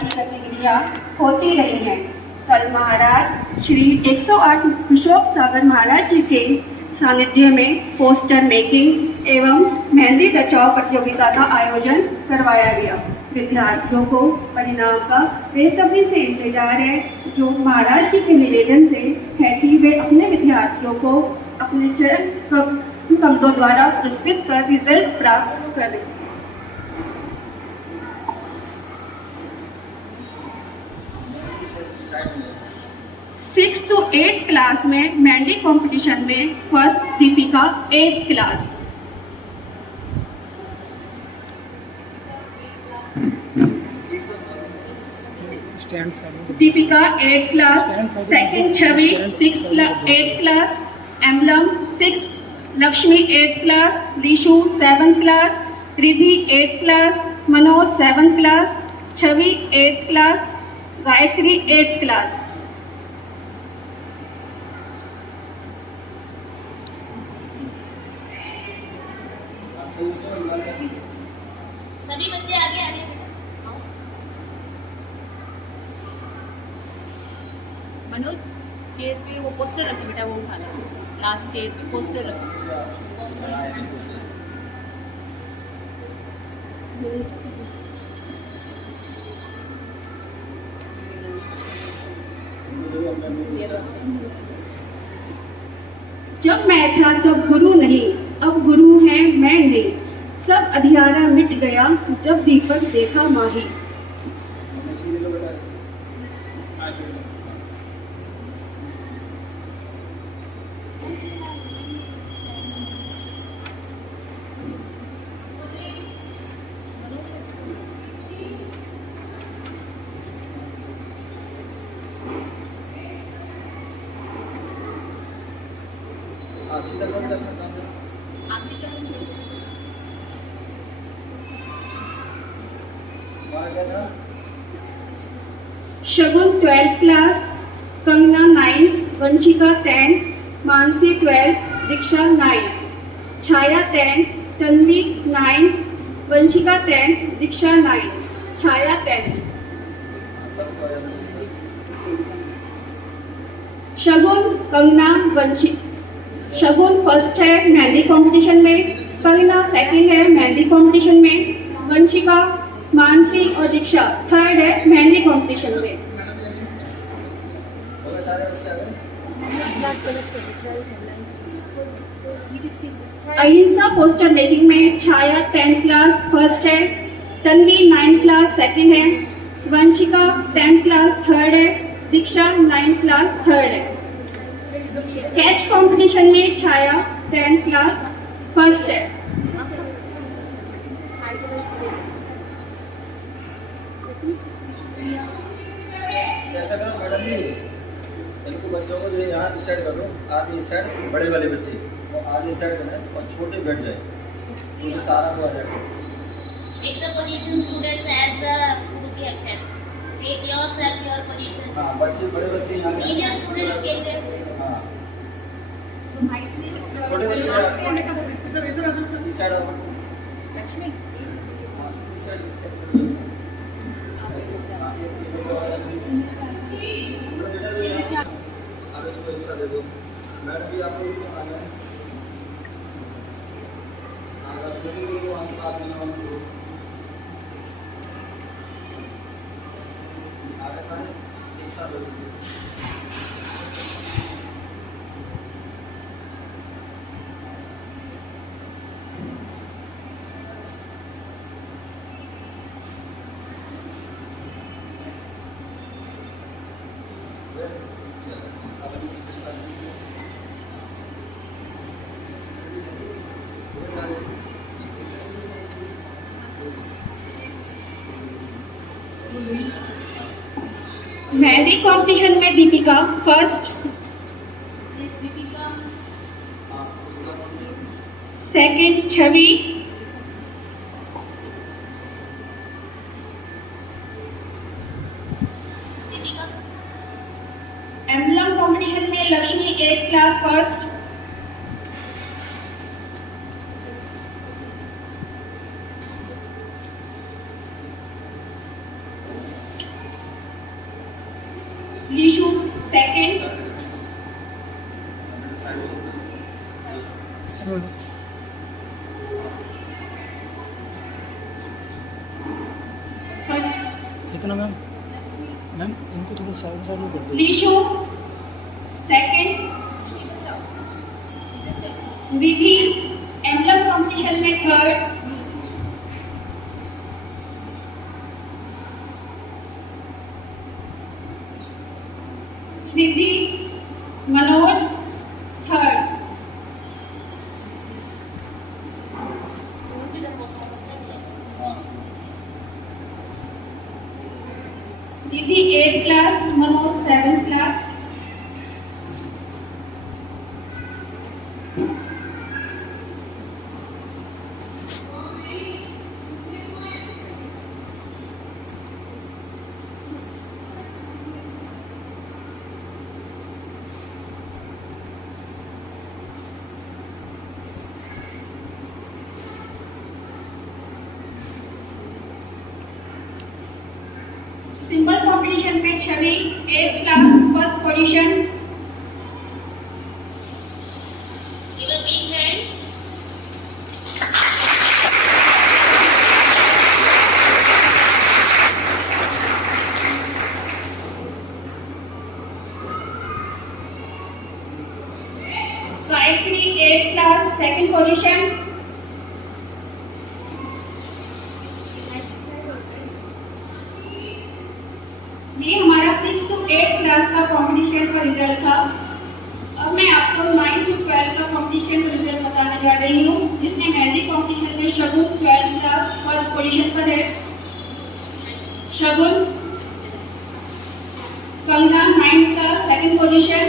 की गतिविधियाँ होती रही हैं। कल महाराज श्री 108 अशोक सागर महाराज जी के सानिध्य में पोस्टर मेकिंग एवं मेहंदी रचाव प्रतियोगिता का आयोजन करवाया गया। विद्यार्थियों को परिणाम का बेसब्री से इंतजार है, जो महाराज जी के निवेदन से है कि वे अपने विद्यार्थियों को अपने चरण कमलों द्वारा पुरस्कृत कर रिजल्ट प्राप्त करें। 6 to 8 क्लास में मेहंदी कंपटीशन में first Deepika 8th class. Deepika 8th class, second Chhavi 8th class, emblem 6, Lakshmi 8th class, Lishu 7th class, Riddhi 8th class, Manoj 7th class, Chhavi 8th class, Gayatri 8th class. सभी बच्चे आगे आगे। मनोज चेयर पे वो पोस्टर रखो बेटा, वो उठाना लास्ट चेयर पे पोस्टर रखो। जब मैं था तब गुरु नहीं, अब गुरु है मैं नहीं, सब अंधियारा मिट गया जब दीपक देखा माही। शगुन 12th क्लास, कंगना 9, वंशिका 10, मानसी 12, दीक्षा 9, छाया 10, तन्वी 9, वंशिका 10, दीक्षा 9, छाया 10। शगुन, कंगना, शगुन फर्स्ट है मेहंदी कंपटीशन में, कंगना सेकंड है मेहंदी कंपटीशन में, वंशिका, मानसी और दीक्षा थर्ड है मेहंदी कंपटीशन में। अहिंसा पोस्टर मेकिंग में छाया 10th क्लास फर्स्ट है, तन्वी 9th क्लास सेकंड है, वंशिका 10th क्लास थर्ड है, दीक्षा 9th क्लास थर्ड है। स्केच कंपटीशन में छाया 10th क्लास फर्स्ट है। ऐसा करो मैडम जी, इनको बच्चों को जो यहाँ इस साइड करो, आधे इस साइड बड़े वाले बच्चे और आधे इस साइड करें और छोटे बैठ जाए, तो सारा को आ जाएगा। Take the position students as the Guruji have said. Take yourself your positions. हाँ, बच्चे बड़े बच्चे यहाँ Senior students take their हाँ, छोटे बच्चे इस साइड आओ। लक्ष्मी हाँ, इस साइड आगे चलो, हिस्सा दे दो मैडम भी, आप लोग आ जाए आगे हिस्सा दे दो। मेहंदी कंपटीशन में Deepika first, second Chhavi, emblem competition में Lakshmi 8th class first, second, first Chetna ma'am, ma'am इनको थोड़ा साइड साइड में कर दो। Lishu, second, Vidhi emblem competition में third, Vidhi Manoj third, Vidhi 8th class, Manoj 7th class, simple competition में Chhavi 8th class first position, Give a big hand. Gayatri 8th class second position, ये हमारा 6th to 8th class का कंपटीशन का रिजल्ट था। अब मैं आपको 9th to 12th का कंपटीशन का रिजल्ट बताने जा रही हूँ, जिसमें मेहंदी कंपटीशन में शगुन 12th क्लास फर्स्ट पोजीशन पर है, Shagun, Kangana 9th class second position,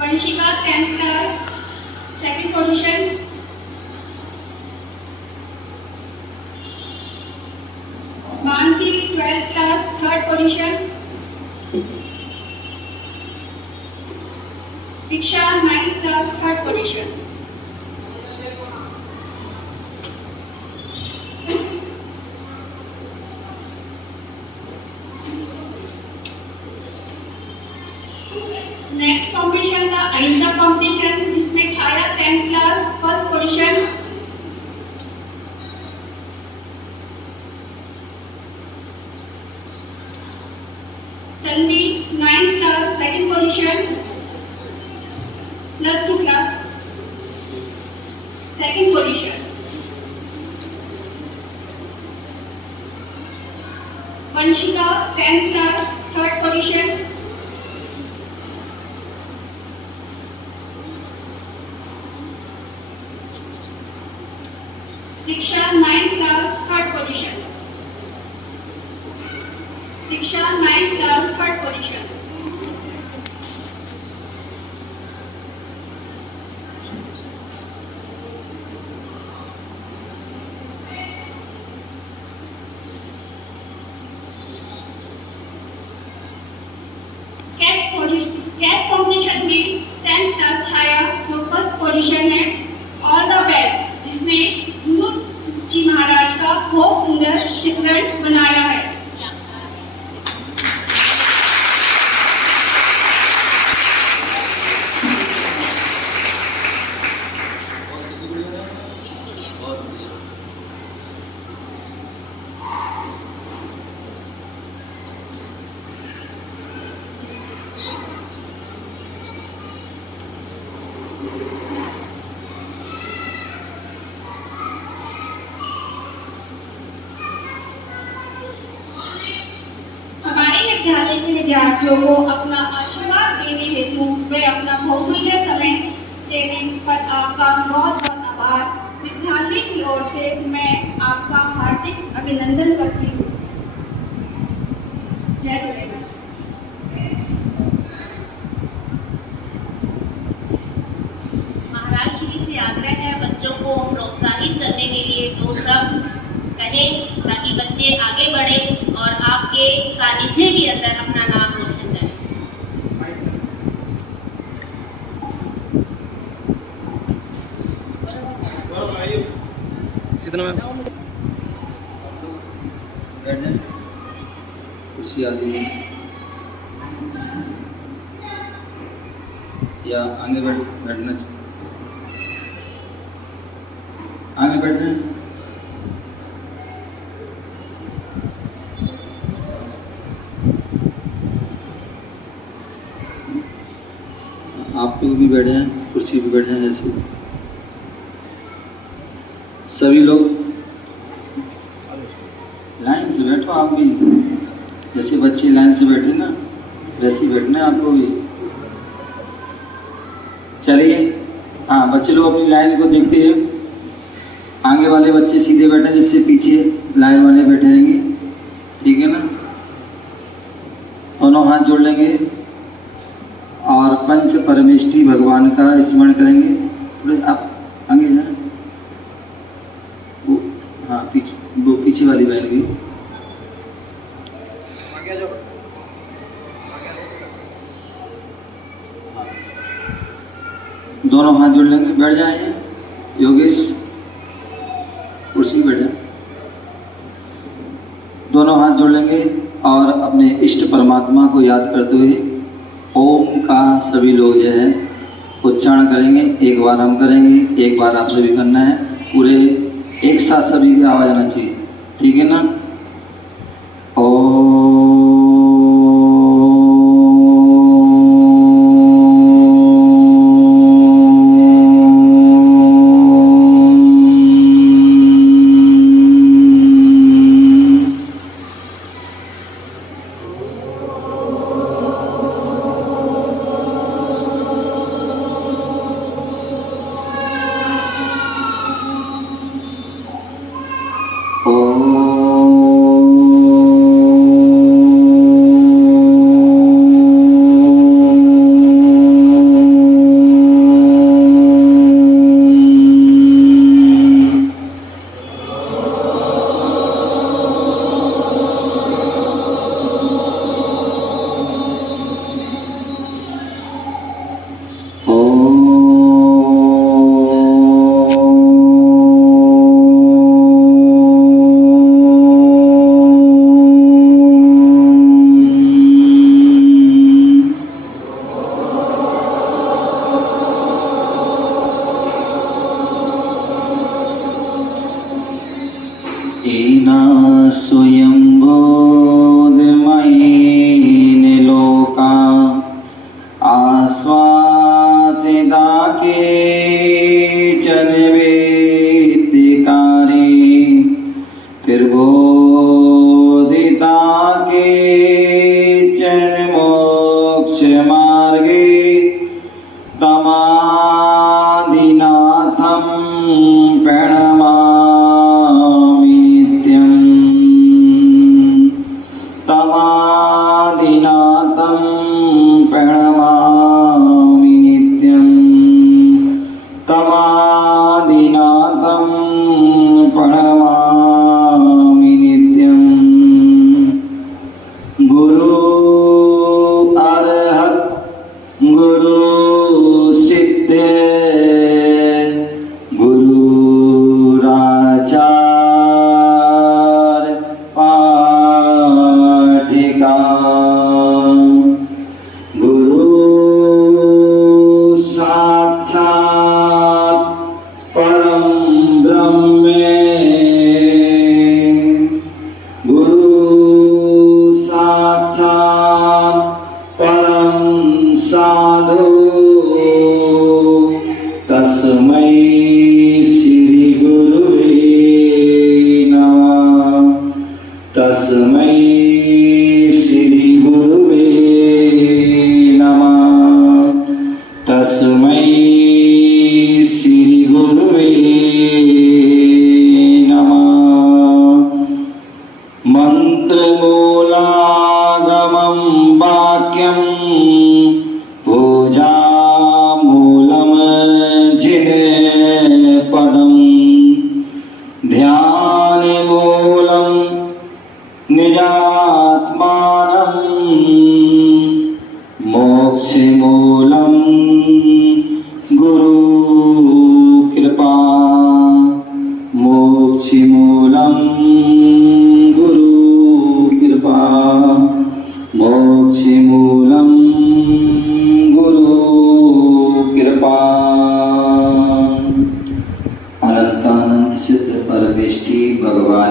Vanshika 10th class second position, Mansi 12th class third position, Diksha 9th class third position. Next competition था अहिंसा कंपटीशन, जिसमें Chhaya 10th class first position, Tanvi 9th class second position, +2 class second position, Vanshika 10th class third position, Diksha 9th class third position, Diksha 9th class third position. Sketch competition में 10th class Chhaya जो first position है, all the best, जिसने गुरु जी महाराज का बहुत सुंदर चित्रण बनाया है। विद्यालय के विद्यार्थियों को अपना आशीर्वाद देने हेतु वे अपना बहुमूल्य समय देने पर आपका बहुत बहुत आभार। विद्यालय की ओर से मैं आपका हार्दिक अभिनंदन करती हूँ। जय झूलेलाल। महाराज श्री से आग्रह है बच्चों को प्रोत्साहित करने के लिए तो सब कहें ताकि बच्चे आगे बढ़े और आपके सानिध्य के अंदर अपना नाम रोशन करें। चेतना मैम, बैठ जाए। कुर्सी आदि है या आगे बैठना आगे बैठना आप लोग भी बैठ जाएं, कुर्सी भी बैठ जाएं। जैसे सभी लोग लाइन से बैठो, आप भी जैसे बच्चे लाइन से बैठे ना वैसे ही बैठना है आपको भी। चलिए, हाँ बच्चे लोग अपनी लाइन को देखते हैं, आगे वाले बच्चे सीधे बैठे जिससे पीछे लाइन वाले बैठे रहेंगे, ठीक है ना। दोनों हाथ जोड़ लेंगे और पंच परमेष्ठी भगवान का स्मरण करेंगे। थोड़े आप आगे जाए, वो हाँ पीछे, वो पीछे वाली बहन भी दोनों हाथ जोड़ लेंगे, बैठ जाए योगेश, कुर्सी बैठ जाए। दोनों हाथ जोड़ लेंगे और अपने इष्ट परमात्मा को याद करते हुए ओम का सभी लोग जो है उच्चारण करेंगे। एक बार हम करेंगे, एक बार आप सभी करना है, पूरे एक साथ सभी की आवाज आना चाहिए, ठीक है ना। गुरु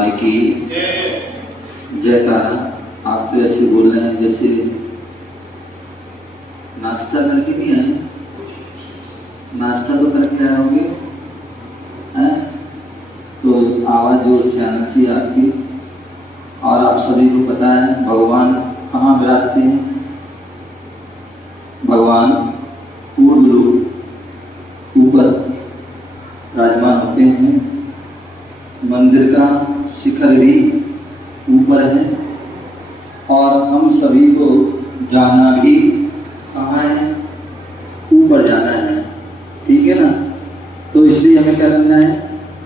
माई की जयकारा। आप तो ऐसे बोल रहे हैं जैसे नाश्ता करके भी आए। नाश्ता तो करके आए होंगे, हैं? तो आवाज़ जोर से आना चाहिए आपकी। और आप सभी को पता है भगवान कहाँ विराजते हैं? भगवान पूर्ण रूप ऊपर विराजमान होते हैं। मंदिर का शिखर भी ऊपर है और हम सभी को जाना भी कहाँ है? ऊपर जाना है, ठीक है ना? तो इसलिए हमें क्या करना है?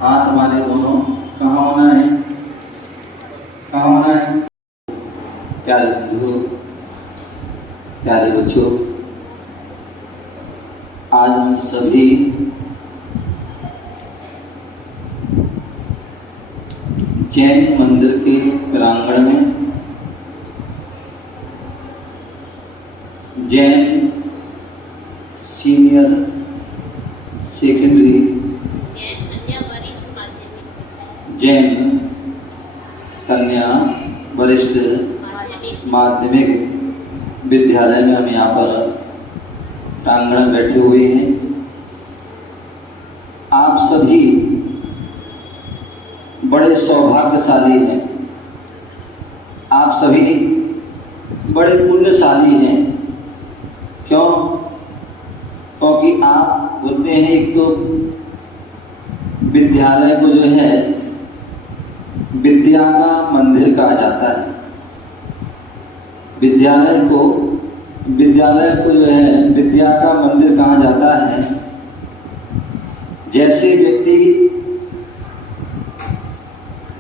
हाथ हमारे दोनों कहाँ होना है? कहाँ होना है? प्यारे बंधुओं, प्यारे बच्चों, आज हम सभी जैन मंदिर के प्रांगण में जैन सीनियर सेकेंडरी जैन कन्या वरिष्ठ माध्यमिक विद्यालय में हम यहाँ पर प्रांगण में बैठे हुए हैं। आप सभी बड़े सौभाग्यशाली हैं, आप सभी बड़े पुण्यशाली हैं। क्यों? क्योंकि आप बोलते हैं एक तो विद्यालय को जो है विद्या का मंदिर कहा जाता है। विद्यालय को जो है विद्या का मंदिर कहा जाता है। जैसे व्यक्ति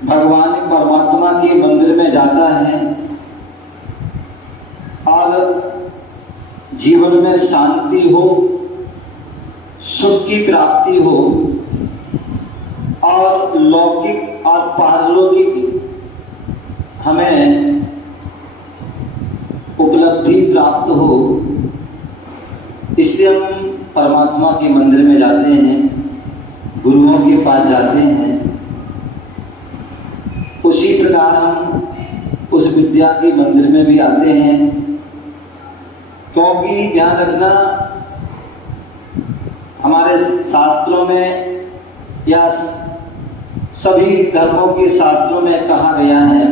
भगवान परमात्मा के मंदिर में जाता है और जीवन में शांति हो, सुख की प्राप्ति हो और लौकिक और पारलौकिक हमें उपलब्धि प्राप्त हो, इसलिए हम परमात्मा के मंदिर में जाते हैं, गुरुओं के पास जाते हैं। उसी प्रकार हम उस विद्या के मंदिर में भी आते हैं, क्योंकि ध्यान रखना हमारे शास्त्रों में या सभी धर्मों के शास्त्रों में कहा गया है,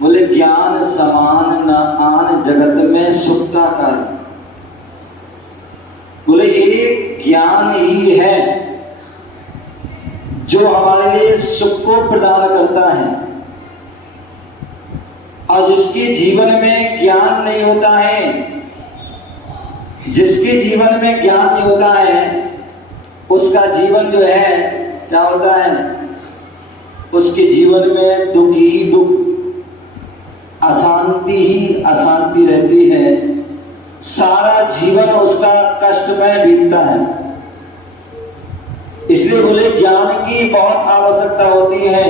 बोले ज्ञान समान न आन जगत में सुख का कारण। बोले एक ज्ञान ही है जो हमारे लिए सुख को प्रदान करता है, और जिसके जीवन में ज्ञान नहीं होता है, जिसके जीवन में ज्ञान नहीं होता है, उसका जीवन जो है क्या होता है? उसके जीवन में दुख ही दुख, अशांति ही अशांति रहती है। सारा जीवन उसका कष्टमय बीतता है। इसलिए बोले ज्ञान की बहुत आवश्यकता होती है।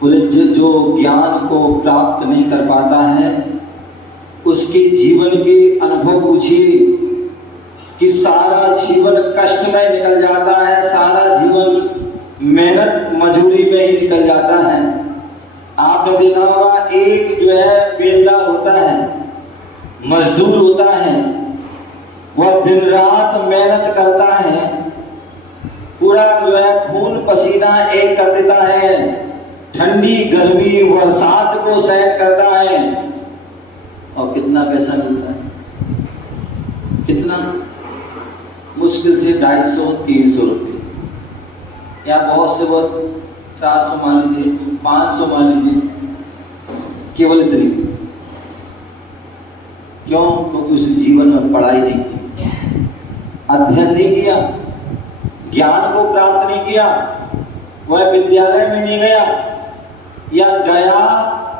बोले जो ज्ञान को प्राप्त नहीं कर पाता है, उसके जीवन के अनुभव पूछिए कि सारा जीवन कष्टमय निकल जाता है, सारा जीवन मेहनत मजदूरी में ही निकल जाता है। आपने देखा होगा एक जो है बेलदार होता है, मजदूर होता है, वह दिन रात मेहनत करता है, पूरा जो है खून पसीना एक कर देता है, ठंडी गर्मी बरसात को सहन करता है, और कितना पैसा मिलता है? कितना? मुश्किल से 250-300 रुपये, या बहुत से बहुत 400 मान लीजिए, 500 मान लीजिए, केवल इतनी। क्यों? क्योंकि उसने जीवन में पढ़ाई नहीं की, अध्ययन नहीं किया, ज्ञान को प्राप्त नहीं किया, वह विद्यालय में नहीं गया, या गया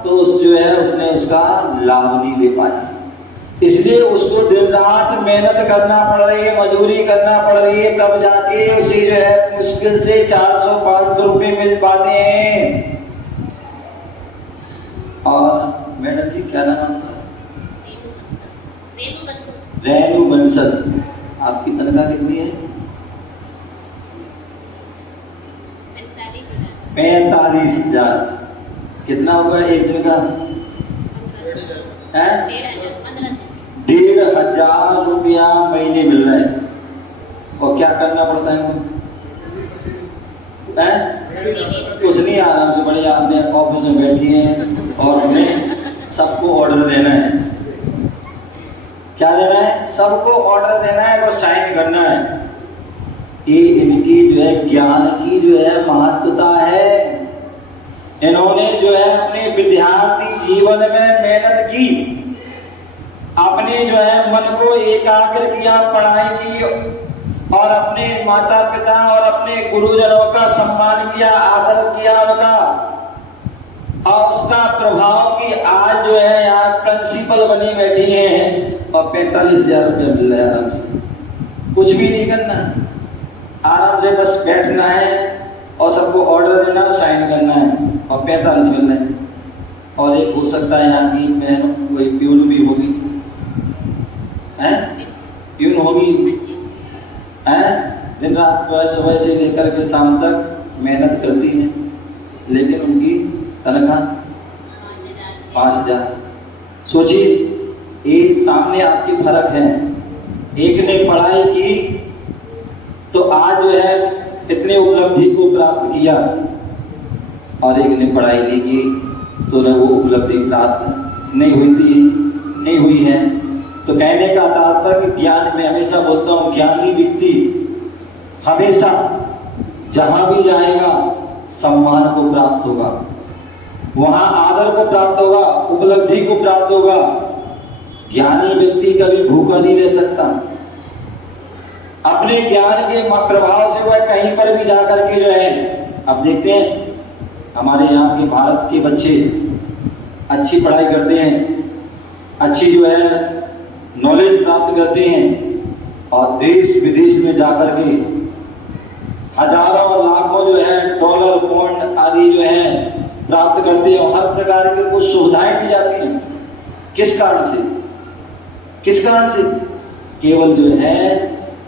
तो उस जो है उसने उसका लाभ नहीं ले पाया। इसलिए उसको दिन रात मेहनत करना पड़ रही है, मजदूरी करना पड़ रही है, तब जाके उसे जो है मुश्किल से 400-500 रुपये मिल पाते हैं। और मैडम जी क्या नाम था? रेणु बंसल। आपकी तनख्वाह कितनी है? 45,000 45,000। कितना होगा एक दिन का? 1,500 रुपया महीने मिल रहा है। और क्या करना पड़ता है इनको? कुछ नहीं, आराम से बढ़िया अपने ऑफिस में बैठी हैं और उन्हें सबको ऑर्डर देना है। क्या देना है? सबको ऑर्डर देना है और साइन करना है। ये इनकी जो है ज्ञान की जो है महत्वता है। इन्होंने जो है अपने विद्यार्थी जीवन में मेहनत की, अपने जो है मन को एकाग्र किया, पढ़ाई की और अपने माता पिता और अपने गुरुजनों का सम्मान किया, आदर किया उनका, और उसका प्रभाव कि आज जो है यहाँ प्रिंसिपल बनी बैठी हैं और 45,000 रुपया मिल रहा है आराम से। कुछ भी नहीं करना, आराम से बस बैठना है और सबको ऑर्डर देना है, साइन करना है और 45 मिल रहे हैं। और एक हो सकता है यहाँ की बहन कोई प्यून भी होगी, हैं? प्यून होगी, हैं? दिन रात सुबह से लेकर के शाम तक मेहनत करती हैं, लेकिन उनकी तनख्वाह 5,000। सोचिए, एक सामने आपकी फर्क है। एक ने पढ़ाई की तो आज जो है इतने उपलब्धि को प्राप्त किया, और एक ने पढ़ाई नहीं की तो न वो उपलब्धि प्राप्त नहीं हुई है। तो कहने का तात्पर्य कि ज्ञान, में हमेशा बोलता हूँ, ज्ञानी व्यक्ति हमेशा जहाँ भी जाएगा सम्मान को प्राप्त होगा, वहाँ आदर को प्राप्त होगा, उपलब्धि को प्राप्त होगा। ज्ञानी व्यक्ति कभी भूखा नहीं रह सकता। अपने ज्ञान के प्रभाव से वह कहीं पर भी जाकर के जो है, अब देखते हैं हमारे यहाँ के भारत के बच्चे अच्छी पढ़ाई करते हैं, अच्छी जो है नॉलेज प्राप्त करते हैं, और देश विदेश में जाकर के हजारों और लाखों जो है डॉलर, पौंड आदि जो है प्राप्त करते हैं, और हर प्रकार की कुछ सुविधाएं दी जाती हैं। किस कारण से? केवल जो है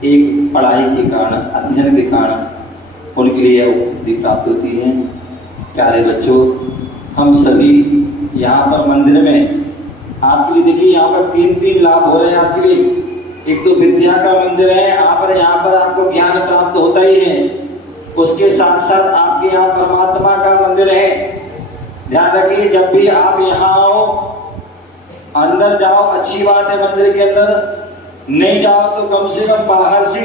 एक पढ़ाई के कारण, अध्ययन के कारण उनके लिए उपलब्धि प्राप्त होती है। प्यारे बच्चों, हम सभी यहाँ पर मंदिर में आपके लिए देखिए, यहाँ पर 3 लाभ हो रहे हैं आपके लिए। एक तो विद्या का मंदिर है, यहाँ पर आपको ज्ञान प्राप्त होता ही है, उसके साथ साथ आपके यहाँ परमात्मा का मंदिर है। ध्यान रखिए, जब भी आप यहाँ आओ, अंदर जाओ अच्छी बात है, मंदिर के अंदर नहीं जाओ तो कम से कम बाहर से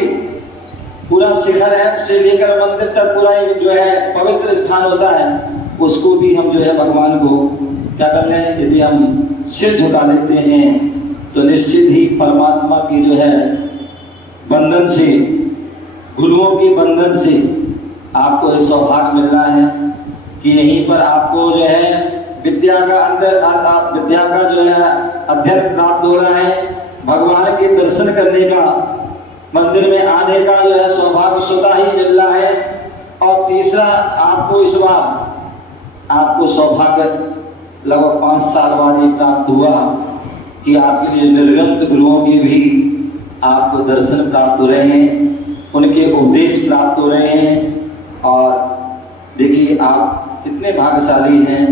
पूरा शिखर है से लेकर मंदिर तक पूरा जो है पवित्र स्थान होता है, उसको भी हम जो है भगवान को क्या कर रहे हैं, यदि हम सिर झुका लेते हैं तो निश्चित ही परमात्मा की जो है बंधन से, गुरुओं के बंधन से आपको ये सौभाग्य मिल रहा है कि यहीं पर आपको जो है विद्या का जो है अध्ययन प्राप्त हो रहा है, भगवान के दर्शन करने का, मंदिर में आने का जो है सौभाग्य स्वतः ही मिल रहा है। और तीसरा, आपको इस बार आपको सौभाग्य लगभग 5 साल बाद ही प्राप्त हुआ कि आपके लिए निर्गंत गुरुओं के भी आपको दर्शन प्राप्त हो रहे हैं, उनके उपदेश प्राप्त हो रहे हैं। और देखिए, आप कितने भाग्यशाली हैं,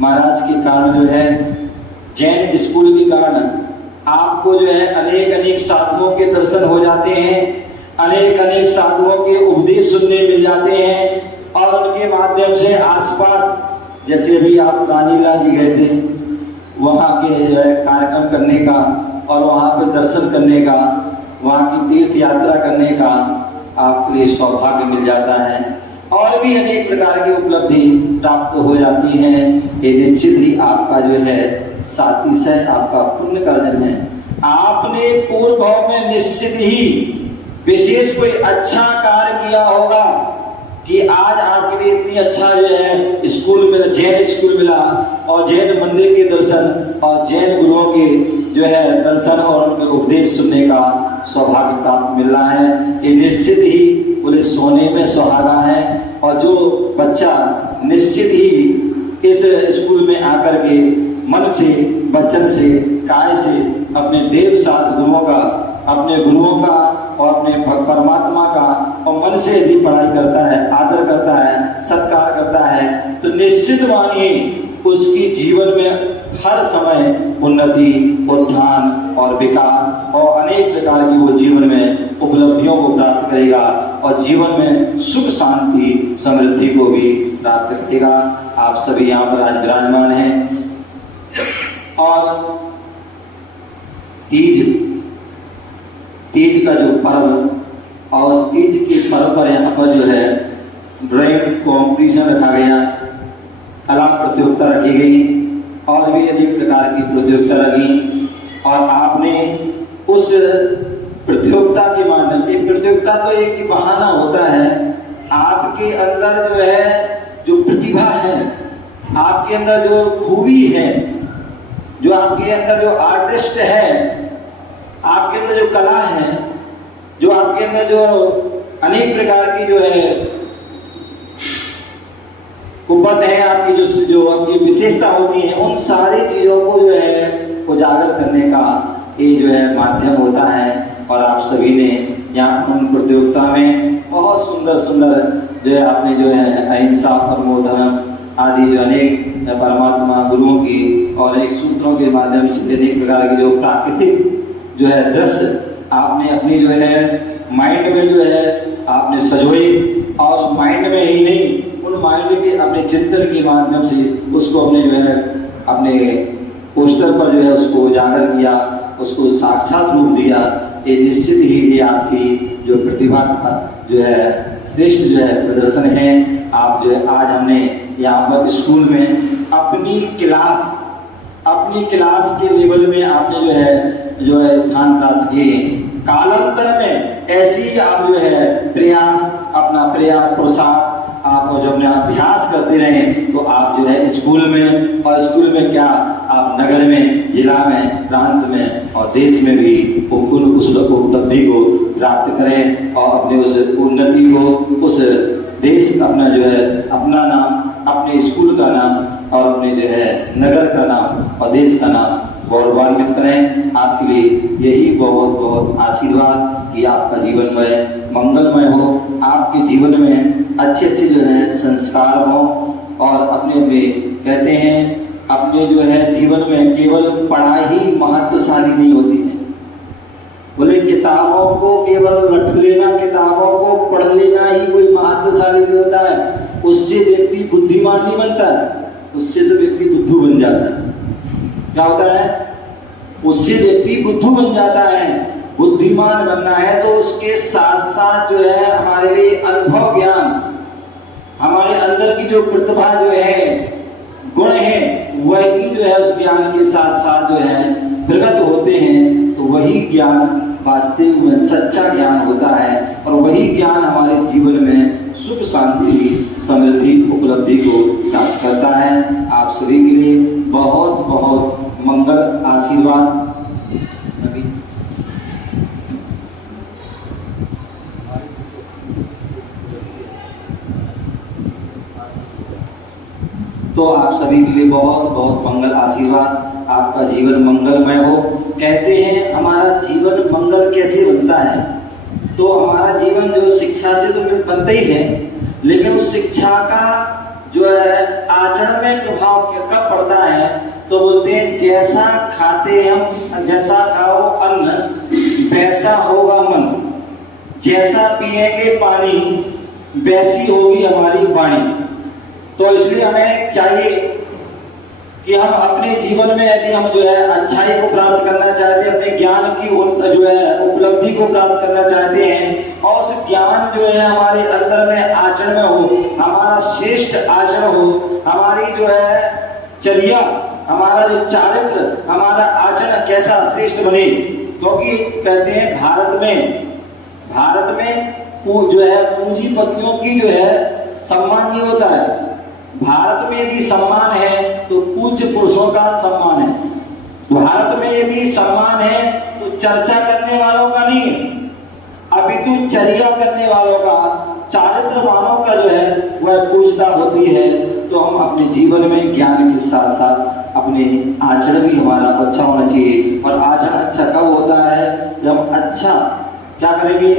महाराज के कारण जो है, जैन स्कूल के कारण आपको जो है अनेक साधुओं के दर्शन हो जाते हैं, अनेक साधुओं के उपदेश सुनने मिल जाते हैं, और उनके माध्यम से आसपास, जैसे अभी आप रानीला जी गए थे, वहाँ के जो है कार्यक्रम करने का और वहाँ पे दर्शन करने का, वहाँ की तीर्थ यात्रा करने का आपके लिए सौभाग्य मिल जाता है, और भी अनेक प्रकार की उपलब्धि प्राप्त हो जाती है। ये निश्चित ही आपका जो है सातिश है, आपका पुण्य कार्य है। आपने पूर्व भाव में निश्चित ही विशेष कोई अच्छा कार्य किया होगा कि आज आपके लिए इतनी अच्छा जो है स्कूल मिला, जैन स्कूल मिला, और जैन मंदिर के दर्शन और जैन गुरुओं के जो है दर्शन और उनके उपदेश सुनने का सौभाग्य प्राप्त मिल रहा है। ये निश्चित ही बोले सोने में सुहागा है। और जो बच्चा निश्चित ही इस स्कूल में आकर के मन से, वचन से, काय से अपने देव साथ गुरुओं का, अपने गुरुओं का और अपने परमात्मा का और मन से यदि पढ़ाई करता है, आदर करता है, सत्कार करता है, तो निश्चित मानिए उसकी जीवन में हर समय उन्नति, उत्थान और विकास और अनेक प्रकार की वो जीवन में उपलब्धियों को प्राप्त करेगा और जीवन में सुख, शांति, समृद्धि को भी प्राप्त करेगा। आप सभी यहाँ पर आज विराजमान हैं और तीज का जो पर्व और उस तीज के पर्व पर यहाँ पर जो है ड्राइंग कॉम्पिटिशन रखा गया, कला प्रतियोगिता रखी गई और भी अनेक प्रकार की प्रतियोगिता लगी और आपने उस प्रतियोगिता के माध्यम से, प्रतियोगिता तो एक बहाना होता है, आपके अंदर जो है जो प्रतिभा है, आपके अंदर जो खूबी है, जो आपके अंदर जो आर्टिस्ट है, आपके अंदर जो कला है, जो आपके अंदर जो अनेक प्रकार की जो है कुव्वत है, आपकी जो आपकी विशेषता होती है, उन सारी चीज़ों को जो है उजागर करने का ये जो है माध्यम होता है। और आप सभी ने यहाँ उन प्रतियोगिता में बहुत सुंदर सुंदर जो है आपने जो है अहिंसा, परमोधर्म आदि जो अनेक परमात्मा गुरुओं की और एक सूत्रों के माध्यम से अनेक प्रकार के जो प्राकृतिक जो है दृश्य आपने अपनी जो है माइंड में जो है आपने सजोई और माइंड में ही नहीं, उन माइंड के अपने चिंतन के माध्यम से उसको अपने जो है अपने पोस्टर पर जो है उसको उजागर किया, उसको साक्षात रूप दिया। ये निश्चित ही ये आपकी जो प्रतिभा का जो है श्रेष्ठ जो है प्रदर्शन है। आप जो है आज हमने यहाँ पर स्कूल में अपनी क्लास के लेवल में आपने जो है स्थान प्राप्त किए। कालांतर में ऐसी आप जो है प्रयास अपना पुरुषार्थ आप जब अपने अभ्यास करते रहे तो आप जो है स्कूल में और स्कूल में क्या आप नगर में, जिला में, प्रांत में और देश में भी उस उपलब्धि को प्राप्त करें और अपने उस उन्नति को, उस देश का अपना जो है अपना नाम, अपने स्कूल का नाम और अपने जो है नगर का नाम और देश का नाम गौरवान्वित करें। आपके लिए यही बहुत बहुत आशीर्वाद कि आपका जीवन में मंगलमय हो, आपके जीवन में अच्छे अच्छे जो है संस्कार हो और अपने कहते हैं अपने जो है जीवन में केवल पढ़ाई ही महत्वशाली नहीं होती है। बोले किताबों को केवल रट लेना, किताबों को पढ़ लेना ही कोई महत्वशाली नहीं होता है। उससे व्यक्ति बुद्धिमान नहीं बनता है, उससे तो व्यक्ति बुद्धू बन जाता है। क्या होता है? उससे व्यक्ति बुद्धू बन जाता है। बुद्धिमान बनना है तो उसके साथ साथ जो है हमारे लिए अनुभव ज्ञान, हमारे अंदर की जो प्रतिभा जो है, गुण है, वह भी जो है उस ज्ञान के साथ साथ जो है प्रकट होते हैं। तो वही ज्ञान वास्तविक में सच्चा ज्ञान होता है और वही ज्ञान हमारे जीवन में सुख, शांति, समृद्धि, उपलब्धि को प्राप्त करता है। आप सभी के लिए बहुत बहुत मंगल आशीर्वाद। तो आप सभी के लिए बहुत बहुत मंगल आशीर्वाद। आपका जीवन मंगलमय हो। कहते हैं हमारा जीवन मंगल कैसे बनता है? तो हमारा जीवन जो शिक्षा से तो बनता ही है, लेकिन उस शिक्षा का जो है आचरण में प्रभाव कब पड़ता है? तो बोलते हैं जैसा खाते हम, जैसा खाओ अन्न वैसा होगा मन, जैसा पिएंगे पानी वैसी होगी हमारी वाणी। तो इसलिए हमें चाहिए कि हम अपने जीवन में यदि हम जो है अच्छाई को प्राप्त करना चाहते हैं, अपने ज्ञान की जो है उपलब्धि को प्राप्त करना चाहते हैं और उस ज्ञान जो है हमारे अंदर में आचरण में हो, हमारा श्रेष्ठ आचरण हो, हमारी जो है चर्या, हमारा जो चारित्र, हमारा आचरण कैसा श्रेष्ठ बने। क्योंकि कहते हैं भारत में जो है पूंजीपतियों की जो है सम्मान नहीं होता है। भारत में यदि सम्मान है तो पूज्य पुरुषों का सम्मान है। भारत में यदि सम्मान है तो चर्चा करने वालों का नहीं है, अपितु चर्या करने वालों का, चारित्रवानों का जो है वह पूजता होती है। तो हम अपने जीवन में ज्ञान के साथ साथ अपने आचरण भी हमारा अच्छा होना चाहिए। और आचरण अच्छा कब होता है? जब अच्छा क्या करेंगे?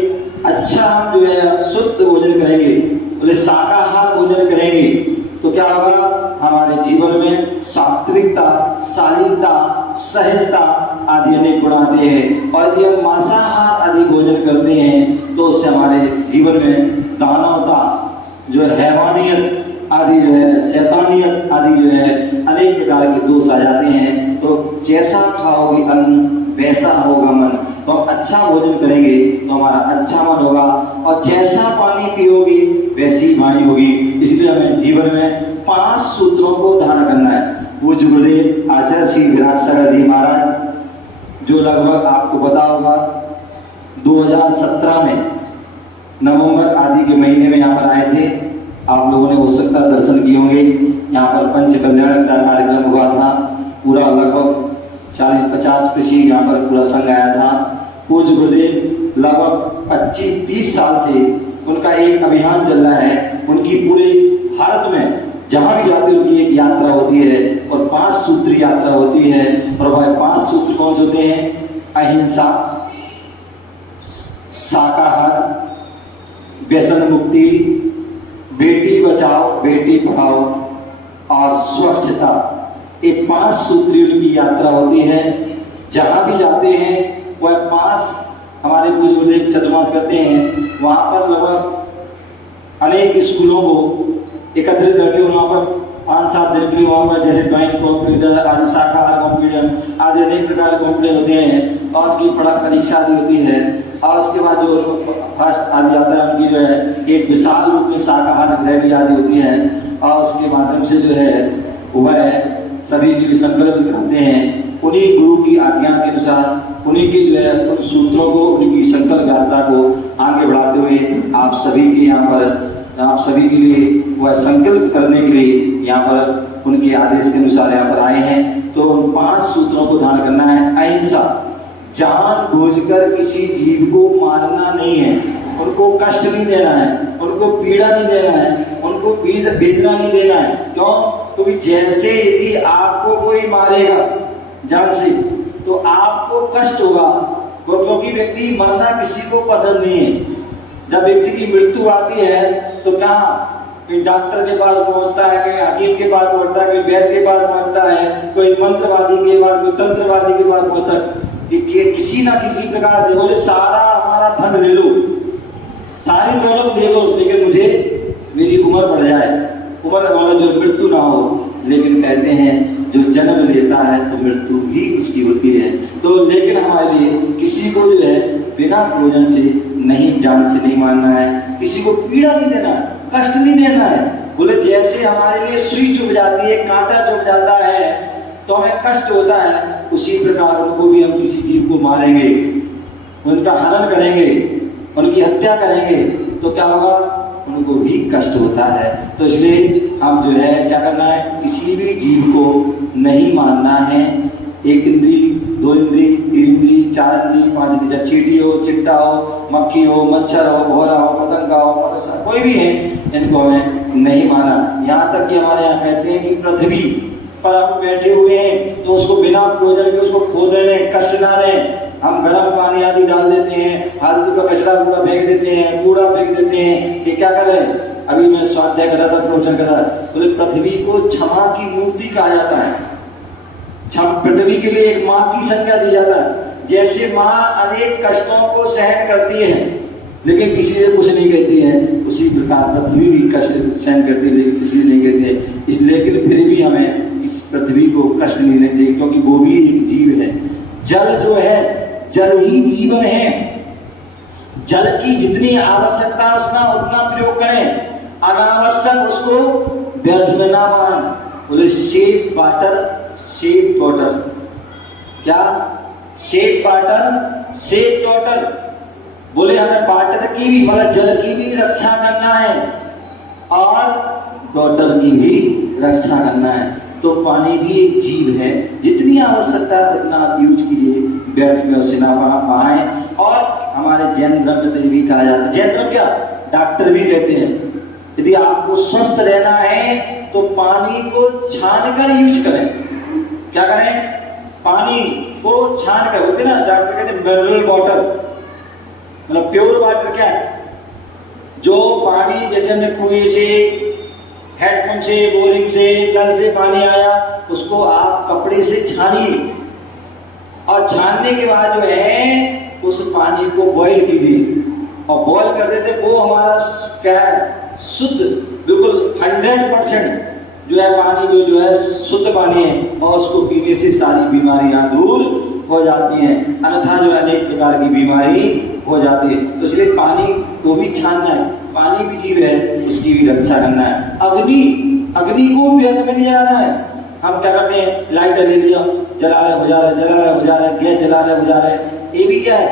अच्छा हम जो है शुद्ध भोजन करेंगे, बोले शाकाहार भोजन करेंगे, तो क्या होगा, हमारे जीवन में सात्विकता, शालीनता, सहजता आदि अनेक गुण आते हैं। और यदि हम मांसाहार आदि भोजन करते हैं तो उससे हमारे जीवन में दानवता, जो है हैवानियत आदि, जो है शैतानियत आदि, जो है अनेक प्रकार के दोष आ जाते हैं। तो जैसा खाओगे अन्न वैसा होगा मन। तो हम अच्छा भोजन करेंगे तो हमारा अच्छा मन होगा, और जैसा पानी पियोगे वैसी ही वाणी होगी। इसलिए हमें जीवन में 5 सूत्रों को धारण करना है। पूज्य गुरुदेव आचार्य श्री विराट सागर जी महाराज, जो लगभग आपको पता होगा 2017 में नवंबर आदि के महीने में यहाँ पर आए थे। आप लोगों ने हो सकता दर्शन किए होंगे। यहाँ पर पंच कल्याण का कार्यक्रम हुआ था। पूरा लगभग 40-50 कृषि यहाँ पर पूरा संघ आया था। पूज्य गुरुदेव लगभग 25-30 साल से उनका एक अभियान चल रहा है। उनकी पूरे भारत में जहाँ भी जाते उनकी एक यात्रा होती है, और 5 सूत्री यात्रा होती है। और वह 5 सूत्र कौन से होते हैं? अहिंसा, शाकाहार, व्यसन मुक्ति, बेटी बचाओ बेटी पढ़ाओ और स्वच्छता। ये 5 सूत्री उनकी यात्रा होती है। जहाँ भी जाते हैं वह 5 हमारे पूज्य गुरुदेव चतुर्मास करते हैं। वहाँ पर लगभग अनेक स्कूलों को एकत्रित करके वहाँ पर 5-7 दिन के लिए वहाँ पर जैसे ड्राइंग कॉम्पिटिशन आदि, शाकाहार कॉम्पिटिशन आदि अनेक प्रकार के कॉम्पिटिशन होते हैं, और उनकी परीक्षा आदि होती है। और उसके बाद जो फर्स्ट आदि आता है उनकी जो है एक विशाल रूप में शाकाहार रैली आदि होती है। और उसके माध्यम से जो है वह सभी के लिए संकल्प करते हैं। उन्हीं गुरु की आज्ञा के अनुसार, उन्हीं के जो है उन सूत्रों को, उनकी संकल्प यात्रा को आगे बढ़ाते हुए आप सभी के यहाँ पर, आप सभी के लिए वह संकल्प करने के लिए यहाँ पर उनके आदेश के अनुसार यहाँ पर आए हैं। तो उन 5 सूत्रों को धारण करना है। अहिंसा, जानबूझकर किसी जीव को मारना नहीं है, उनको कष्ट नहीं देना है, उनको पीड़ा नहीं देना है, उनको वेदना नहीं देना है। क्यों? क्योंकि जैसे यदि आपको कोई मारेगा जान से तो आपको कष्ट होगा, क्योंकि व्यक्ति मरना किसी को पसंद नहीं है। जब व्यक्ति की मृत्यु आती है तो क्या कोई डॉक्टर के पास पहुंचता है, कोई हकीम के पास पहुंचता है, कोई वैद्य के पास पहुंचता है, कोई मंत्रवादी के पास, कोई तंत्रवादी के पास पहुंचता है कि किसी ना किसी प्रकार से बोले सारा हमारा धन ले लो, सारी दौलत ले लो, लेकिन मुझे मेरी उम्र बढ़ जाए, उम्र वाला जो मृत्यु ना हो। लेकिन कहते हैं जो जन्म लेता है तो मृत्यु ही उसकी होती है। तो लेकिन हमारे लिए किसी को जो है बिना भोजन से नहीं, जान से नहीं मारना है, किसी को पीड़ा नहीं देना है, कष्ट नहीं देना है। बोले जैसे हमारे लिए सुई चुभ जाती है, कांटा चुभ जाता है तो हमें कष्ट होता है, उसी प्रकार उनको भी हम किसी जीव को मारेंगे, उनका हनन करेंगे, उनकी हत्या करेंगे तो क्या होगा? उनको भी कष्ट होता है। तो इसलिए हम जो है क्या करना है? किसी भी जीव को नहीं मारना है। 1 इंद्री, 2 इंद्री, 3 इंद्री, 4 इंद्री, 5 इंद्री, चींटी हो, चिट्टा हो, मक्खी हो, मच्छर हो, भौरा हो, पतंगा हो, मनुष्य कोई भी है, इनको हमें नहीं मारना। यहाँ तक कि हमारे यहाँ कहते हैं कि पृथ्वी पर हम बैठे हुए हैं तो उसको बिना भोजन के उसको खोदे रहे, कष्ट ना रहे। हम गर्म पानी आदि डाल देते हैं, फालतू का कचरा कूड़ा फेंक देते हैं, कूड़ा फेंक देते हैं, ये क्या कर रहे हैं? अभी मैं स्वाध्याय कर रहा था, प्रवचन कर रहा था, बोले पृथ्वी को क्षमा की मूर्ति कहा जाता है। पृथ्वी के लिए एक माँ की संज्ञा दी जाता है। जैसे माँ अनेक कष्टों को सहन करती है लेकिन किसी से कुछ नहीं कहती है, उसी प्रकार पृथ्वी भी कष्ट सहन करती है लेकिन किसी से नहीं कहती है। लेकिन फिर भी हमें इस पृथ्वी को कष्ट नहीं देना चाहिए, क्योंकि वो भी एक जीव है। जल जो है, जल ही जीवन है। जल की जितनी आवश्यकता है उतना प्रयोग करें, अनावश्यक उसको व्यर्थ में ना मान। बोले सेव वाटर सेव वाटर, क्या सेव वाटर सेव वाटर? बोले हमें वाटर की भी, मतलब जल की भी रक्षा करना है और वाटर की भी रक्षा करना है। तो पानी भी एक जीव है, जितनी आवश्यकता है उतना आप यूज कीजिए, व्यर्थ में उसे ना पाए। और हमारे जैन धर्म में तो ये भी कहा जाता है, जैन धर्म क्या डॉक्टर भी कहते हैं, यदि आपको स्वस्थ रहना है तो पानी को छान कर यूज करें। क्या करें? पानी को छान कर, होते ना डॉक्टर कहते हैं मिनरल वाटर, मतलब प्योर वाटर क्या है? जो पानी जैसे हमने कुएं से, हैंडपंप से, बोरिंग से, नल से पानी आया, उसको आप कपड़े से छानिए और छानने के बाद जो है उस पानी को बॉईल कीजिए और बॉईल कर देते, वो हमारा क्या है? शुद्ध, बिल्कुल 100% जो है पानी जो है शुद्ध पानी है और उसको पीने से सारी बीमारियां दूर हो जाती हैं, अन्यथा जो है अनेक प्रकार की बीमारी हो जाती है। तो इसलिए पानी को भी छानना है, पानी भी जीव है, उसकी भी रक्षा करना है। अग्नि को व्यर्थ में नहीं जलाना है। हम क्या करते हैं? लाइटर ले लिया, जला रहे बुझा रहे, जला रहे बुझा रहे, गैस जला रहे बुझा रहे, ये भी क्या है?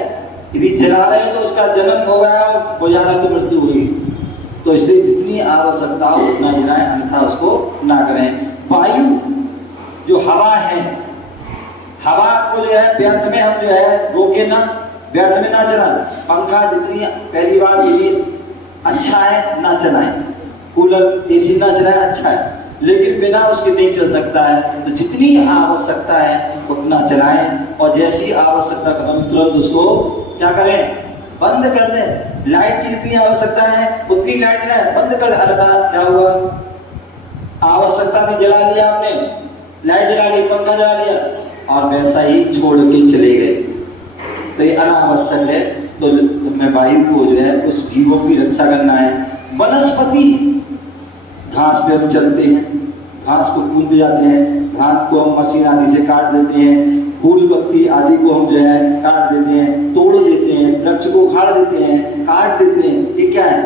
यदि जला रहे हैं तो उसका जन्म हो गया, बुझा रहे तो मृत्यु हुई। तो इसलिए जितनी आवश्यकता हो उतना जलाएं, अन्यथा उसको ना करें। वायु जो हवा है, हवा को जो है व्यर्थ में हम जो है रोके ना, व्यर्थ में ना चलाएं। पंखा जितनी, पहली बात ये अच्छा है ना चलाएं, कूलर एसी ना चलाएं, अच्छा है, लेकिन बिना उसके नहीं चल सकता है। तो जितनी आवश्यकता है उतना चलाएं और जैसी आवश्यकता खत्म तुरंत उसको क्या करें? बंद कर दें। लाइट की जितनी आवश्यकता है उतनी लाइट ना बंद कर दें, अन्यथा क्या हुआ? आवश्यकता थी, जला लिया आपने, लाइट जला ली, पंखा जला लिया और वैसा ही छोड़ के चले गए, तो ये अनावश्यक है। तो मैं वायु को जो है उस जीवों की रक्षा करना है। वनस्पति, घास पे हम चलते हैं, घास को कूदते जाते हैं, घास को हम मशीन आदि से काट देते हैं, फूल पत्ती आदि को हम जो है काट देते हैं, तोड़ देते हैं, वृक्ष को उखाड़ देते हैं, काट देते हैं। ये क्या है?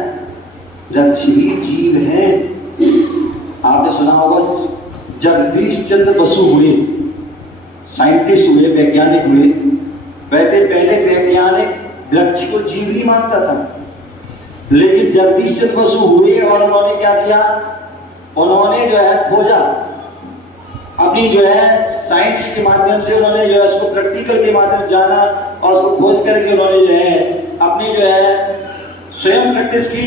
वृक्ष भी जीव है। आपने सुना होगा जगदीश चंद्र बसु हुए, साइंटिस्ट हुए, वैज्ञानिक हुए, वैसे पहले वैज्ञानिक वृक्ष को जीव नहीं मानता था, लेकिन जगदीश चंद्र बसु हुए और उन्होंने क्या किया? उन्होंने जो है खोजा, अपनी जो है साइंस के माध्यम से उन्होंने जो है उसको प्रैक्टिकल के माध्यम से जाना और उसको खोज करके उन्होंने जो है अपनी जो है स्वयं प्रैक्टिस की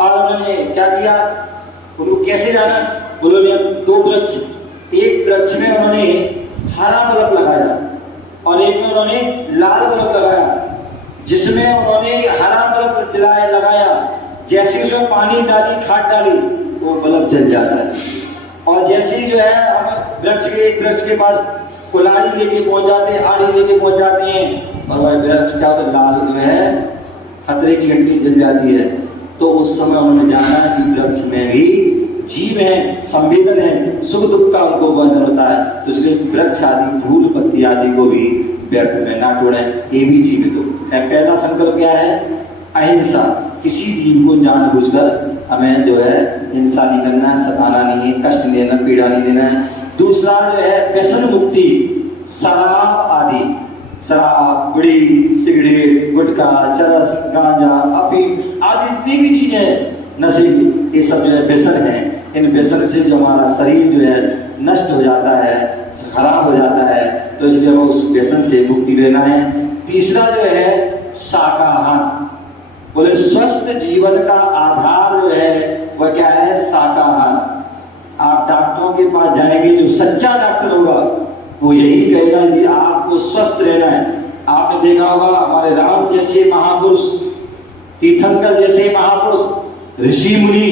और उन्होंने क्या किया? उनको कैसे जाना? उन्होंने दो वृक्ष, एक वृक्ष में उन्होंने हरा बल्ब लगाया और एक में उन्होंने लाल बल्ब लगाया। जिसमें उन्होंने हरा बल्ब लगाया, जैसे उसमें पानी डाली, खाद डाली, वो बल्ब जल जाता है। और जैसे ही जो है हम वृक्ष के पास कुल्हाड़ी लेके पहुंच जाते हैं, आड़ी लेके पहुंच जाते हैं और वह वृक्ष का तो लाल जो है खतरे की घंटी जल जाती है। तो उस समय उन्होंने जाना कि वृक्ष में भी जीव है, संवेदन है, सुख दुख का उनको बंधन होता है। तो इसलिए वृक्ष आदि, फूल पत्ती आदि को भी व्यर्थ में ना तोड़ें, ये भी जीवित हो। पहला संकल्प क्या है? अहिंसा। किसी जीव को जानबूझकर हमें जो है हिंसा नहीं करना है, सताना नहीं है, कष्ट नहीं देना, पीड़ा नहीं देना है। दूसरा जो है व्यसन मुक्ति, शराब आदि, शराब, बीड़ी, सिगरेट, गुटखा, चरस, गांजा, अफीम आदि जितनी भी चीजें नशे, ये सब जो है व्यसन है। इन व्यसन से जो हमारा शरीर जो है नष्ट हो जाता है, खराब हो जाता है, तो इसलिए हमें उस व्यसन से मुक्ति लेना है। तीसरा जो है शाकाहार। बोले स्वस्थ जीवन का आधार जो है वह क्या है? शाकाहार। आप डॉक्टरों के पास जाएंगे, जो सच्चा डॉक्टर होगा वो यही कहेगा यदि आपको स्वस्थ रहना है। आपने देखा होगा हमारे राम जैसे महापुरुष, तीर्थंकर जैसे महापुरुष, ऋषि मुनि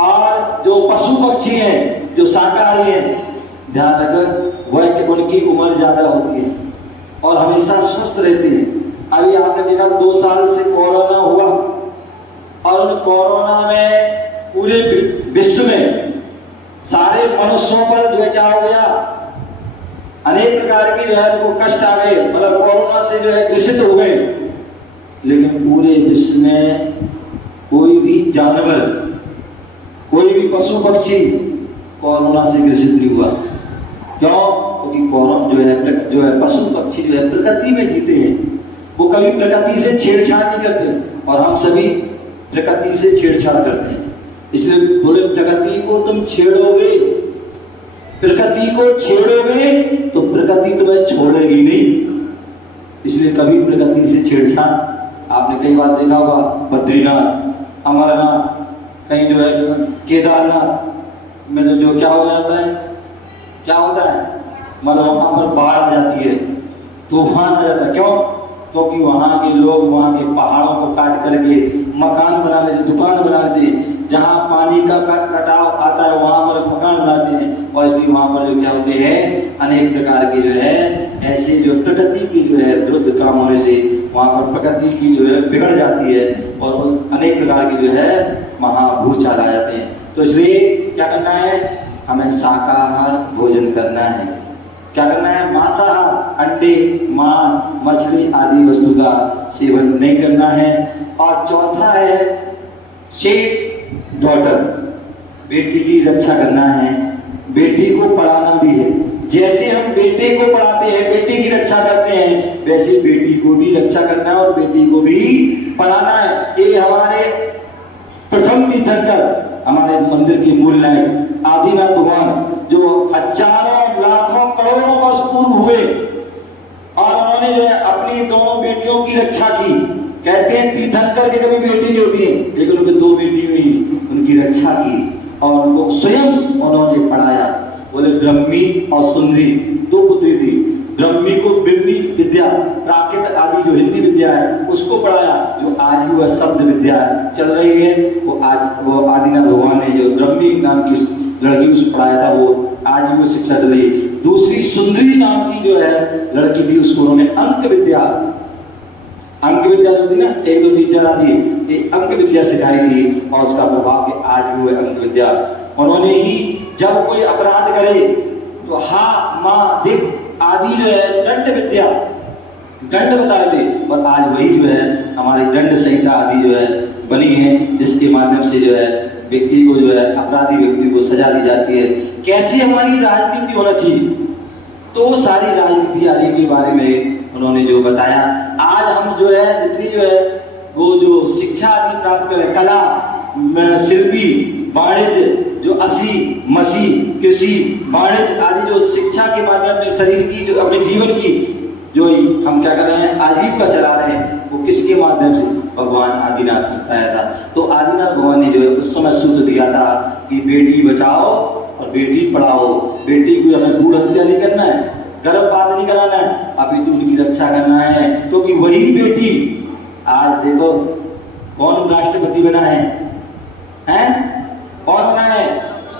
और जो पशु पक्षी हैं, जो शाकाहारी हैं, ध्यान रखकर वह कि उनकी उम्र ज्यादा होती है और हमेशा स्वस्थ रहते हैं। अभी आपने देखा 2 साल से कोरोना हुआ और उन कोरोना में पूरे विश्व में सारे मनुष्यों पर जो है क्या हो गया? अनेक प्रकार के जो है उनको कष्ट आ गए, मतलब कोरोना से जो है ग्रसित हो गए। लेकिन पूरे विश्व में कोई भी जानवर, कोई भी पशु पक्षी कोरोना से ग्रसित नहीं हुआ। क्यों? क्योंकि कोरोना जो है पशु पक्षी जो है प्रकृति में जीते हैं, वो कभी प्रकृति से छेड़छाड़ नहीं करते और हम सभी प्रकृति से छेड़छाड़ करते हैं। इसलिए बोले प्रकृति को तुम छेड़ोगे, प्रकृति को छेड़ोगे तो प्रकृति तुम्हें छोड़ेगी नहीं। इसलिए कभी प्रकृति से छेड़छाड़, आपने कई बार देखा होगा बद्रीनाथ, अमरनाथ, कहीं जो है केदारनाथ में जो क्या हो जाता है, क्या होता है? मतलब वहां पर बाढ़ आ जाती है, तूफान आ जाता है। क्यों? क्योंकि वहाँ के लोग वहाँ के पहाड़ों को काट करके मकान बना लेते, दुकान बना लेते, जहाँ पानी का कटाव आता है वहाँ पर मकान बनाते हैं, और इसलिए वहाँ पर जो क्या होते हैं अनेक प्रकार के जो है ऐसे जो प्रकृति की जो है विरुद्ध काम होने से वहाँ पर प्रकृति की जो है बिगड़ जाती है और अनेक प्रकार की जो है महाभूचाल आ जाते हैं। तो इसलिए क्या करना है, हमें शाकाहार भोजन करना है। क्या करना है, मांसाहार अंडे मांस मछली आदि वस्तु का सेवन नहीं करना है। और चौथा है सेफ डॉटर, बेटी की रक्षा करना है, बेटी को पढ़ाना भी है। जैसे हम बेटे को पढ़ाते हैं, बेटे की रक्षा करते हैं, वैसे बेटी को भी रक्षा करना है और बेटी को भी पढ़ाना है। ये हमारे प्रथम तीर्थंकर हमारे मंदिर की मूल नायक आदिनाथ भगवान जो हजारों लाखों करोड़ों वर्ष पूर्व हुए और उन्होंने जो है अपनी दोनों बेटियों की रक्षा की। कहते हैं तीर्थंकर की कभी बेटी नहीं होती है, लेकिन उनकी दो बेटी हुई, उनकी रक्षा की और उनको स्वयं उन्होंने पढ़ाया। बोले ब्रह्मी और सुंदरी दो पुत्री थी, ब्रह्मी को ब्रह्मी विद्या प्राकृत आदि जो हिंदी विद्या है उसको पढ़ाया, जो आज भी वह शब्द विद्या चल रही है वो आज वो आदिनाथ भगवान ने जो ब्रह्मी नाम की लड़की उसको पढ़ाया था वो आज भी वो शिक्षा चल रही। दूसरी सुंदरी नाम की जो है लड़की थी उसको उन्होंने अंक विद्या जो थी ना 1 2 3 4 आदि ये अंक विद्या सिखाई थी और उसका प्रभाव के आज भी वो अंक विद्या उन्होंने ही। जब कोई अपराध करे तो हा माँ दिक आदि जो है दंड विद्या दंड बताए थे और आज वही जो है हमारी दंड संहिता आदि जो है बनी है, जिसके माध्यम से जो है व्यक्ति को जो है अपराधी व्यक्ति को सजा दी जाती है। कैसी हमारी राजनीति होना चाहिए, तो सारी राजनीति आदि के बारे में उन्होंने जो बताया। आज हम जो है जितनी जो है वो जो शिक्षा आदि प्राप्त करें, कला शिल्पी वाणिज्य जो असी मसी कृषि वाणिज्य आदि जो शिक्षा के माध्यम से शरीर की जो अपने जीवन की जो हम क्या कर रहे हैं आजीविका चला रहे हैं, वो किसके माध्यम से, भगवान आदिनाथ ने बताया था। तो आदिनाथ भगवान ने जो है उस समय सूत्र दिया था कि बेटी बचाओ और बेटी पढ़ाओ। बेटी को हमें भ्रूण हत्या नहीं करना है, गर्भपात नहीं कराना है, अभी तो उनकी रक्षा करना है, क्योंकि वही बेटी आज देखो कौन राष्ट्रपति बना है, कौन बना है,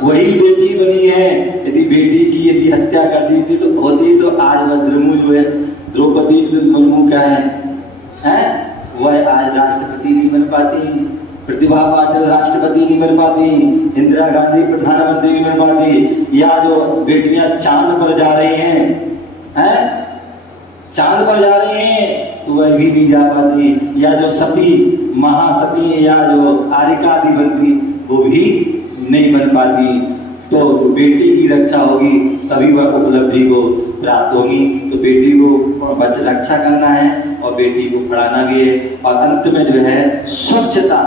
वही बेटी बनी है। यदि बेटी की यदि हत्या कर दी थी तो होती तो आज वज्रमु जो है द्रौपदी मुर्मू क्या है वह आज राष्ट्रपति नहीं बन पाती, प्रतिभा पाटिल राष्ट्रपति नहीं बन पाती, इंदिरा गांधी प्रधानमंत्री नहीं बन पाती, या जो बेटियां चांद पर जा रही हैं चांद पर जा रही हैं तो वह भी नहीं जा पाती, या जो सती महासती या जो आरिका आदि बनती वो भी नहीं बन पाती। तो बेटी की रक्षा होगी तभी वह उपलब्धि को प्राप्त होगी। तो बेटी को रक्षा करना है और बेटी को पढ़ाना भी है। और अंत में जो है स्वच्छता,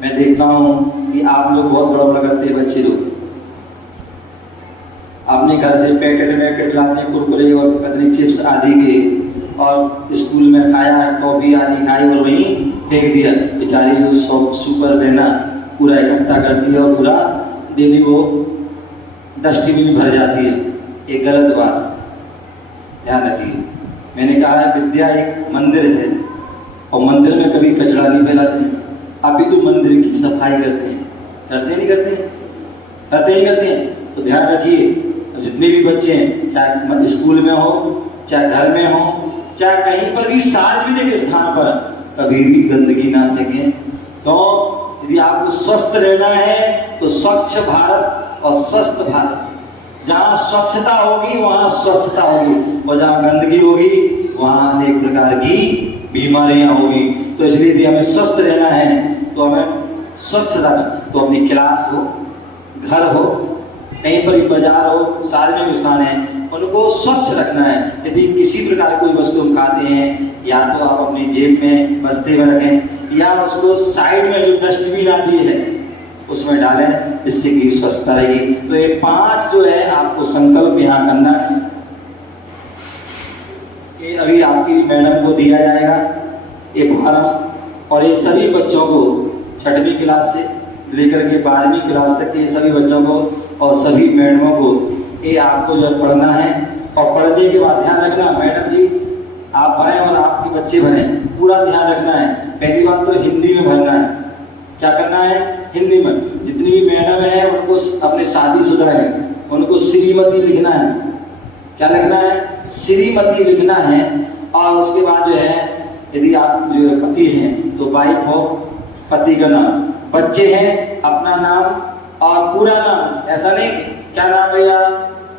मैं देखता हूँ कि आप लोग बहुत बड़ा करते हैं, बच्चे लोग अपने घर से पैकेट लाते हैं कुरकुरे और पतली चिप्स आदि के, और स्कूल में खाया टॉफी आदि खाई और वहीं फेंक दिया। बेचारी वो सुपर बहना पूरा इकट्ठा करती है और पूरा डेली वो डस्टबिन में भर जाती है। एक गलत बात, ध्यान रखिए। मैंने कहा है विद्या एक मंदिर है और मंदिर में कभी कचरा नहीं फैलाते हैं। अभी तो मंदिर की सफाई करते हैं, नहीं करते हैं। तो ध्यान रखिए, जितने भी बच्चे हैं चाहे स्कूल में हो चाहे घर में हो चाहे कहीं पर भी सार्वजनिक स्थान पर कभी भी गंदगी ना फेंकें। तो यदि आपको स्वस्थ रहना है तो स्वच्छ भारत और स्वस्थ भारत, जहाँ स्वच्छता होगी वहाँ स्वस्थता होगी, और जहाँ गंदगी होगी वहाँ अनेक प्रकार की बीमारियां होगी। तो इसलिए यदि हमें स्वस्थ रहना है तो हमें स्वच्छ रखना, तो अपनी क्लास हो, घर हो, कहीं पर भी बाजार हो, सार्वजनिक स्थान है, उनको स्वच्छ रखना है। यदि किसी प्रकार की कोई वस्तु हम खाते हैं या तो आप अपनी जेब में बस्ते में रखें या उसको साइड में जो डस्टबिन आती है उसमें डालें, जिससे कि स्वच्छता रहेगी। तो ये 5 जो है आपको संकल्प यहाँ करना है। ये अभी आपकी मैडम को दिया जाएगा ये फॉर्म, और ये सभी बच्चों को 6वीं क्लास से लेकर के 12वीं क्लास तक के सभी बच्चों को और सभी मैडमों को ये आपको जब पढ़ना है। और पढ़ने के बाद ध्यान रखना मैडम जी आप भरें और आप बच्चे भरे, पूरा ध्यान रखना है। पहली बात तो हिंदी में भरना है। क्या करना है? हिंदी में। जितनी भी मैडम है उनको अपने शादीशुदा है उनको श्रीमती लिखना है। क्या लिखना है? श्रीमती लिखना है। और उसके बाद जो है यदि आप जो पति हैं तो वाइफ हो, पति का नाम, बच्चे हैं अपना नाम और पूरा नाम। ऐसा नहीं क्या नाम भैया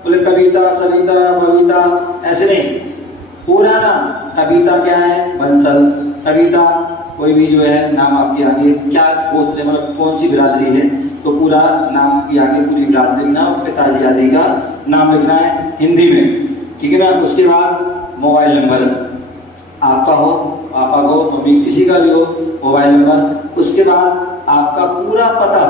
बोले कविता, सविता, बबीता, ऐसे नहीं, पूरा नाम। कविता क्या है? बंसल। कविता कोई भी जो है नाम आपके आगे क्या गोत्र है, मतलब कौन सी बिरादरी है, तो पूरा नाम की आगे पूरी बिरादरी का नाम, पिताजी आदि का नाम लिखना है हिंदी में, ठीक है ना। उसके बाद मोबाइल नंबर आपका हो, पापा का हो, मम्मी किसी का भी हो, मोबाइल नंबर। उसके बाद आपका पूरा पता,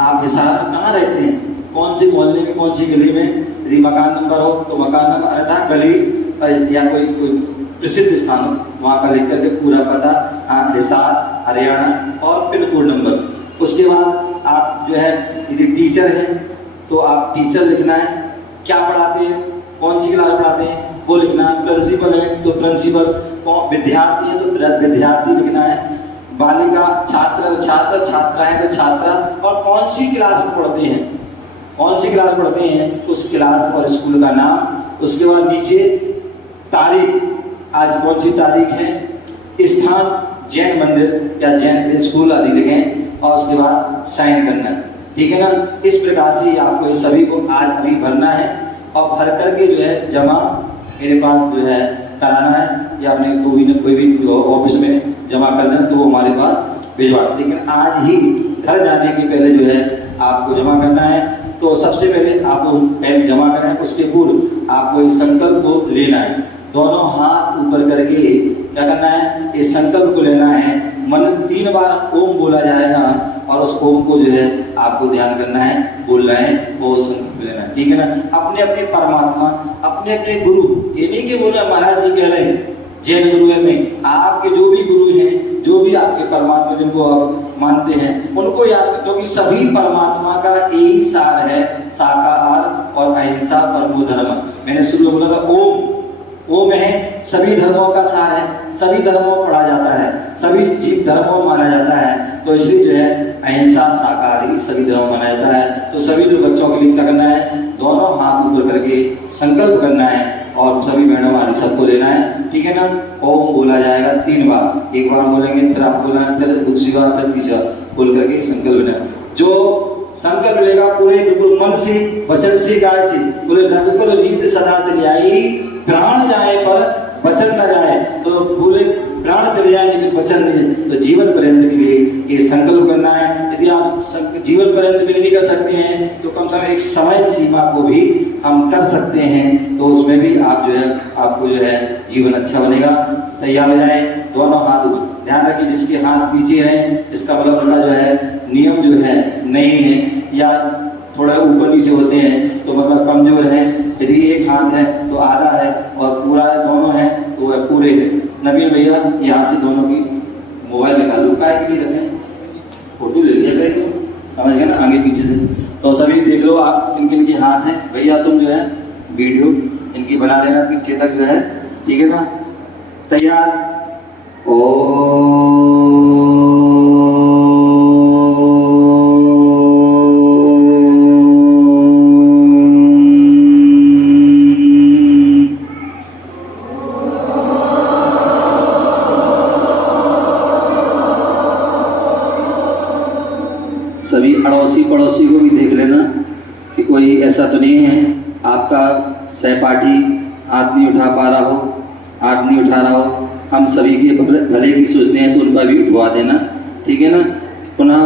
आप हिसाब कहाँ रहते हैं, कौन से मोहल्ले में, कौन सी गली में। यदि मकान नंबर हो तो मकान नंबर, अन्यथा गली या कोई प्रसिद्ध स्थान हो वहाँ का लिख करके पूरा पता, हिसार, हरियाणा और पिन कोड नंबर। उसके बाद आप जो है यदि टीचर हैं तो आप टीचर लिखना है, क्या पढ़ाते हैं, कौन सी क्लास पढ़ाते हैं वो लिखना है। प्रिंसिपल है तो प्रिंसिपल, विद्यार्थी है तो विद्यार्थी लिखना है। बालिका, छात्र तो छात्र, छात्रा है तो छात्रा, और कौन सी क्लास में पढ़ते हैं, कौन सी क्लास पढ़ते हैं उस क्लास और स्कूल का नाम। उसके बाद नीचे तारीख, आज कौन सी तारीख है, स्थान जैन मंदिर या जैन स्कूल आदि लिखें और उसके बाद साइन करना, ठीक है ना। इस प्रकार से आपको ये सभी को आज अभी भरना है और भर करके जो है जमा मेरे पास जो है कराना है, या अपने कोई भी ऑफिस में जमा कर देना तो वो हमारे पास भिजवा। लेकिन आज ही घर जाने के पहले जो है आपको जमा करना है। तो सबसे पहले आपको पेन जमा करना है, उसके पूर्व आपको इस संकल्प को लेना है। दोनों हाथ ऊपर करके क्या करना है, इस संकल्प को लेना है। मन 3 बार ओम बोला जाएगा और उस ओम को जो है आपको ध्यान करना है, बोलना है, वो संकल्प लेना है, ठीक है ना। अपने अपने परमात्मा, अपने अपने गुरु, ये नहीं कि बोले महाराज जी कह रहे हैं जैन गुरु है, नहीं, आपके जो भी गुरु हैं, जो भी आपके परमात्मा जिनको आप मानते हैं उनको याद, क्योंकि सभी परमात्मा का यही सार है, शाकाहार और अहिंसा परमो धर्म। मैंने शुरू में बोला था ओम है, सभी धर्मों का सार है, सभी धर्मों में पढ़ा जाता है, सभी जीव धर्मों में माना जाता है। तो इसलिए जो है अहिंसा, शाकाहारी सभी धर्मों में माना जाता है। तो सभी लोग बच्चों के लिए क्या करना है, दोनों हाथ ऊपर करके संकल्प करना है और सभी मैडम आदि सबको लेना है, ठीक है ना। ओम बोला जाएगा 3 बार, एक बार बोलेंगे फिर आप बोलना, फिर दूसरी बार, फिर तीसरी बार बोल करके संकल्प लेना। जो संकल्प लेगा पूरे बिल्कुल मन से, वचन से, गाय से बोले, रघुकुल नीति सदा चली आई, प्राण जाए पर वचन न जाए। तो बोले प्राण चले जाए लेकिन वचन नहीं, तो जीवन पर्यंत के लिए ये संकल्प करना है। यदि आप जीवन पर्यंत भी नहीं कर सकते हैं तो कम से कम एक समय सीमा को भी हम कर सकते हैं, तो उसमें भी आप जो है आपको जो है जीवन अच्छा बनेगा। तैयार हो जाए, दोनों हाथ ध्यान रखिए, जिसके हाथ पीछे रहें इसका मतलब उनका जो है नियम जो है नहीं है, या थोड़ा ऊपर नीचे होते हैं तो मतलब कमजोर है। यदि एक हाथ है तो आधा है और पूरा दोनों है तो वह पूरे है। नवीन भैया यहाँ से दोनों की मोबाइल निकाल लो, काय के लिए रखें, फोटो ले लिया करेंगे, समझ गए ना, आगे पीछे से। तो सभी देख लो आप किन किन के हाथ हैं। भैया तुम जो है वीडियो इनकी बना लेना पीछे तक जो है, ठीक है ना। तैयार, सभी अड़ोसी पड़ोसी को भी देख लेना कि कोई ऐसा तो नहीं है आपका सहपाठी हाथ नहीं उठा पा रहा हो, हाथ नहीं उठा रहा हो। हम सभी के भले की सोचते हैं तो उनका भी उठवा देना, ठीक है ना। पुनः